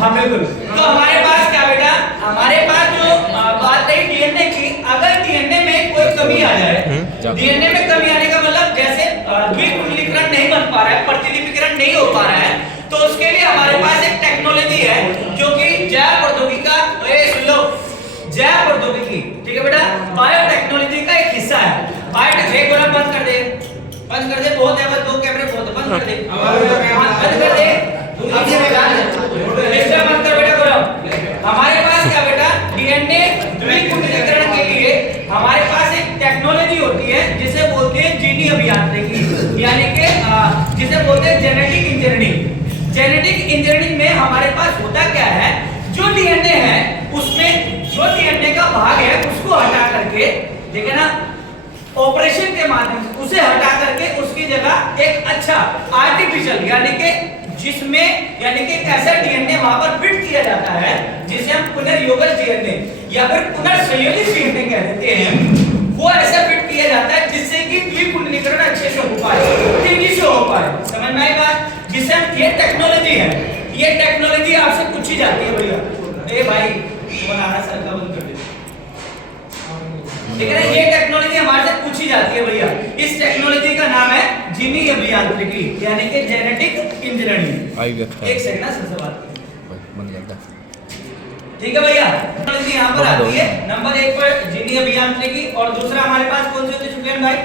हाँ बिल्कुल। तो हमारे पास क्या बेटा, हमारे पास जो बात रही डीएनए की, अगर डीएनए में कोई कमी आ जाए, डीएनए में कमी आने का मतलब जैसे द्विकुंडलीकरण नहीं बन पा रहा है, प्रतिलिपिकरण नहीं हो पा रहा है, तो उसके लिए हमारे पास एक टेक्नोलॉजी है जो कि जैव प्रौद्योगिकी का, सुन लो, जैव प्रौद्योगिकी, ठीक है बेटा, बायोटेक्नोलॉजी का एक हिस्सा है। एक बार बंद कर दे, बंद कर दे, बहुत है, बस 2 कैमरे बहुत, बंद कर दे, बंद कर दे, इसका मत कर बेटा गौरव। हमारे पास क्या बेटा, डीएनए द्विकुंडलीकरण के लिए हमारे पास एक टेक्नोलॉजी होती है जिसे बोलते हैं जीनी अभियांत्रिकी, यानी कि जिसे बोलते हैं जेनेटिक इंजीनियरिंग। जेनेटिक इंजीनियरिंग में हमारे पास होता क्या है, जो डीएनए है उसमें जो डीएनए का भाग है उसको हटा करके, ठीक है ना, ऑपरेशन के माध्यम से उसे हटा करके उसकी जगह एक अच्छा आर्टिफिशियल, यानी कि जिसमें, यानी कि एक ऐसा डीएनए वहां पर फिट किया जाता है जिसे हम पुनर्योगज डीएनए या फिर पुनर्संयोजित डीएनए कह देते हैं, वो ऐसा फिट किया जाता है जिससे कि द्विकुंडलीकरण अच्छे से हो पाए, तेजी से हो पाए। समझ में आई बात? जिसे ये टेक्नोलॉजी है, ये टेक्नोलॉजी आपसे पूछी जाती है भैया, ए भाई बनाना सर का बंद कर दे, ठीक है ना, ये टेक्नोलॉजी हमारे से पूछी जाती है भैया। इस टेक्नोलॉजी का नाम है जीनी अभियांत्रिकी, यानी कि जेनेटिक इंजीनियरिंग। एक सेकंड ना सबसे बात ठीक है भैया, टेक्नोलॉजी यहाँ पर आती है नंबर 1 पर जीनी अभियांत्रिकी, और दूसरा हमारे पास कौन से होते हैं सुकेन भाई,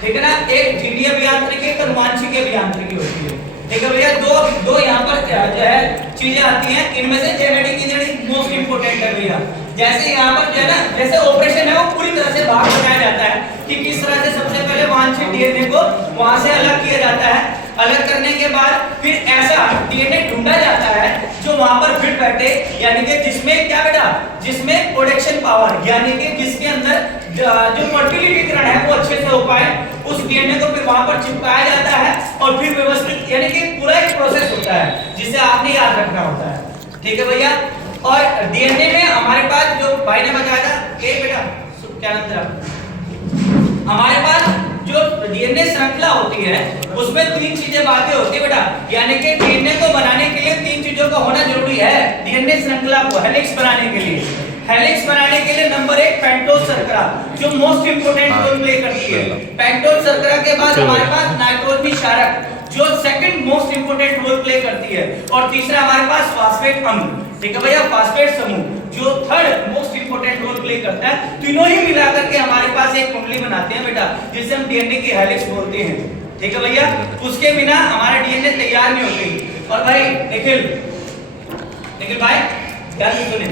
ठीक है ना, एक जीनी अभियांत्रिकी, एक अनुवांशिक अभियांत्रिकी होती है, ठीक है भैया। दो यहाँ पर जो है चीजें आती हैं, इनमें से जेनेटिक इंजीनियरिंग मोस्ट इंपोर्टेंट है भैया। जैसे यहाँ पर जो है ना, जैसे ऑपरेशन है वो पूरी तरह से भाग बनाया जाता है कि किस तरह से सबसे पहले वांछित डीएनए को वहां से अलग किया जाता है, अलग करने के बाद फिर ऐसा डीएनए ढूंढा जाता है जो वहां पर फिट बैठे, यानी कि जिसमें क्या बेटा, जिसमें प्रोडक्शन पावर, यानी कि जिसके अंदर जो फर्टिलिटीकरण है वो अच्छे से हो पाए, उस डीएनए को फिर वहां पर चिपकाया जाता है और फिर व्यवस्थित, यानी कि पूरा एक प्रोसेस होता है जिसे आपने याद रखना होता है, ठीक है भैया। और डीएनए में हमारे पास जो भाई ने बताया था, बेटा क्या नाम था, हमारे पास जो डीएनए श्रृंखला होती है उसमें 3 चीजें बातें होती है बेटा, यानी कि डीएनए को बनाने के लिए 3 चीजों का होना जरूरी है। डीएनए श्रृंखला को हेलिक्स बनाने के लिए, हेलिक्स बनाने के लिए नंबर 1 पेंटोज शर्करा जो मोस्ट इंपोर्टेंट रोल प्ले करती है। पेंटोज शर्करा के बाद हमारे पास नाइट्रोजनी क्षारक जो second most important role play करती है, और तीसरा हमारे पास फास्फेट अम्ल, ठीक है भैया, फास्फेट समूह जो third most important role play करता है। तीनों ही मिलाकर के हमारे पास एक कुंडली बनाते हैं बेटा, जिसे हम डीएनए की हेलिक्स बोलते हैं, ठीक है भैया। उसके बिना हमारा डीएनए तैयार नहीं होती। और भाई निखिल भाई ध्यान से सुने,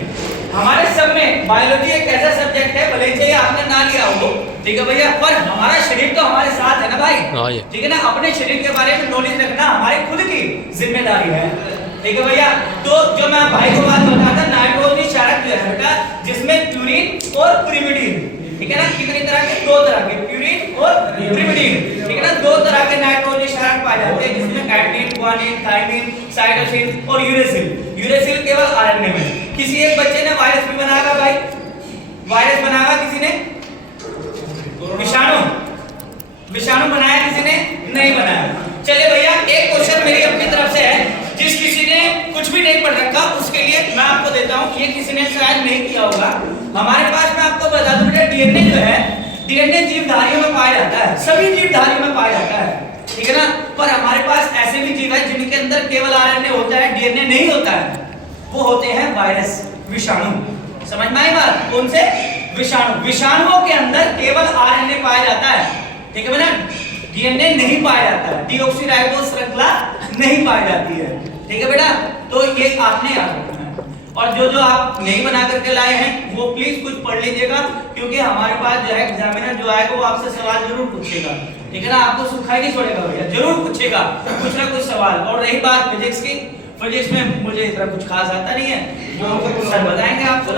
हमारे सब में बायोलॉजी एक ऐसा सब्जेक्ट है, भले ही आपने ना लिया हो, ठीक है भैया, पर हमारा शरीर तो हमारे साथ है ना भाई, ठीक है ना, अपने शरीर के बारे में नॉलेज रखना हमारी खुद की जिम्मेदारी है, ठीक है भैया। तो जो मैं भाई को बात बता था, नाइट्रोजनी क्षारक जो है बेटा, जिसमें प्यूरिन और pyrimidine, ठीक है ना, कितनी तरह के, 2 तरह के, प्यूरिन और pyrimidine, ठीक है ना, 2 तरह के नाइट्रोजनी क्षारक पाए जाते हैं, जिसमें एडेनिन, गुआनिन, थायमिन, साइटोसिन और यूरेसिल। यूरेसिल केवल आरएनए में। किसी एक बच्चे ने वायरस भी बनाया भाई, वायरस बनाया किसी ने, विषाणु बनाया किसी ने, नहीं बनाया। चलिए भैया, एक क्वेश्चन मेरी अपनी तरफ से है, जिस किसी ने कुछ भी नहीं पढ़ रखा उसके लिए मैं आपको देता हूं, ये किसी ने शायद नहीं किया होगा। हमारे पास मैं आपको बता दूं बेटा, डीएनए जो है, डीएनए जीवधारियों में पाया जाता है, सभी जीवधारियों में पाया जाता है, ठीक है ना, पर हमारे पास ऐसे भी जीव है जिनके अंदर केवल आरएनए होता है, डीएनए नहीं होता है, वो होते हैं वायरस, विषाणु। समझ में आई बात? कौन से? विषाणु। विषाणुओं के अंदर केवल आरएनए पाया जाता है, ठीक है ना, डीएनए नहीं पाया जाता है, डीऑक्सीराइबोस श्रृंखला नहीं पाई जाती है, ठीक है बेटा। तो ये आपने याद रखना है, और जो आप नहीं बना करके लाए हैं वो प्लीज कुछ पढ़ लीजिएगा, क्योंकि हमारे पास जो है एग्जामिनर जो आएगा वो आपसे सवाल जरूर पूछेगा, ठीक है ना, आपको सुखाई नहीं छोड़ेगा भैया, जरूर पूछेगा कुछ ना कुछ सवाल। और रही बात फिजिक्स की, फिजिक्स में मुझे इतना कुछ खास आता नहीं है, वो सर बताएंगे आपको।